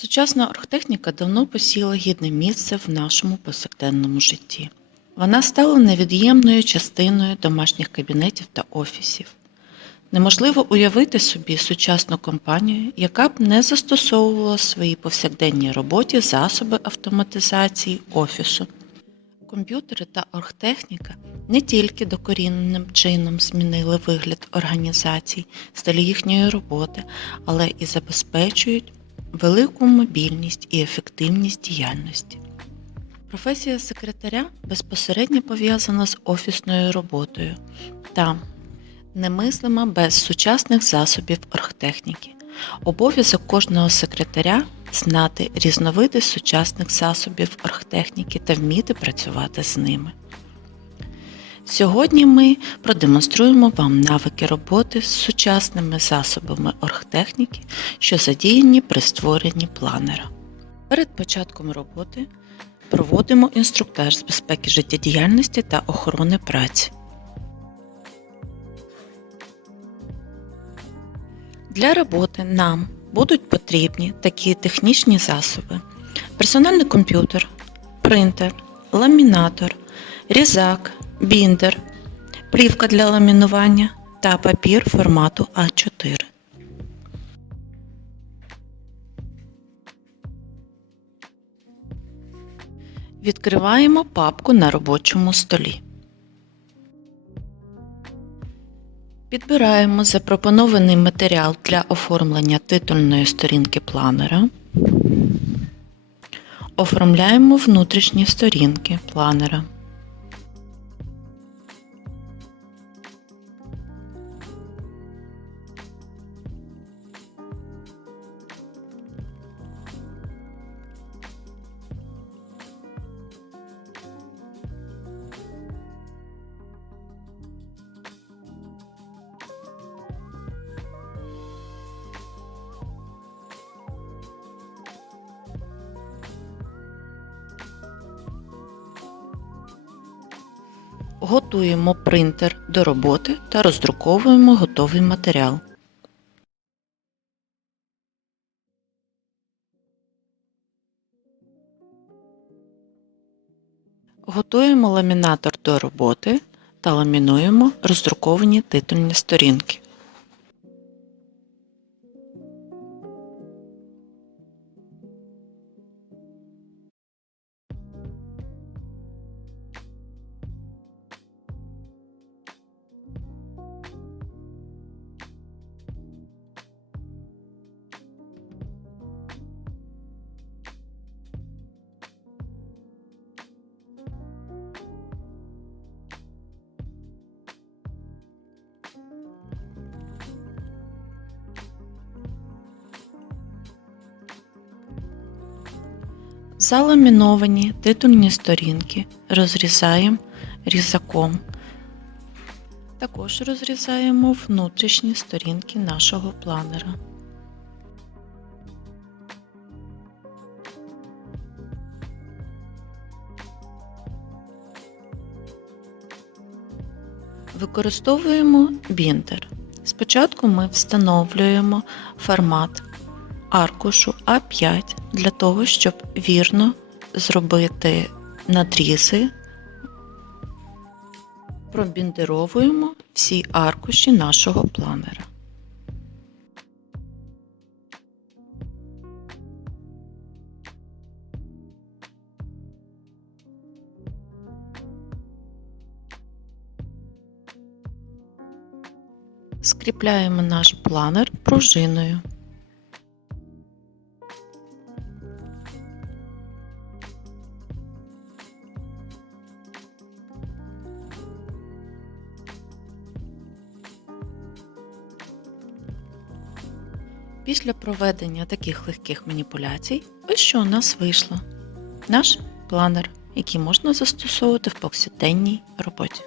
Сучасна оргтехніка давно посіла гідне місце в нашому повсякденному житті. Вона стала невід'ємною частиною домашніх кабінетів та офісів. Неможливо уявити собі сучасну компанію, яка б не застосовувала в своїй повсякденній роботі засоби автоматизації офісу. Комп'ютери та оргтехніка не тільки докорінним чином змінили вигляд організацій, стиль їхньої роботи, але і забезпечують велику мобільність і ефективність діяльності. Професія секретаря безпосередньо пов'язана з офісною роботою та немислима без сучасних засобів оргтехніки. Обов'язок кожного секретаря знати різновиди сучасних засобів оргтехніки та вміти працювати з ними. Сьогодні ми продемонструємо вам навики роботи з сучасними засобами оргтехніки, що задіяні при створенні планера. Перед початком роботи проводимо інструктаж з безпеки життєдіяльності та охорони праці. Для роботи нам будуть потрібні такі технічні засоби: персональний комп'ютер, принтер, ламінатор, різак, біндер, плівка для ламінування та папір формату А4. Відкриваємо папку на робочому столі. Підбираємо запропонований матеріал для оформлення титульної сторінки планера. Оформляємо внутрішні сторінки планера. Готуємо принтер до роботи та роздруковуємо готовий матеріал. Готуємо ламінатор до роботи та ламінуємо роздруковані титульні сторінки. Заламіновані титульні сторінки розрізаємо різаком. Також розрізаємо внутрішні сторінки нашого планера. Використовуємо бінтер. Спочатку ми встановлюємо формат аркушу А5 для того, щоб вірно зробити надрізи. Пробіндеровуємо всі аркуші нашого планера. Скріпляємо наш планер пружиною. Після проведення таких легких маніпуляцій, ось що у нас вийшло. Наш планер, який можна застосовувати в повсякденній роботі.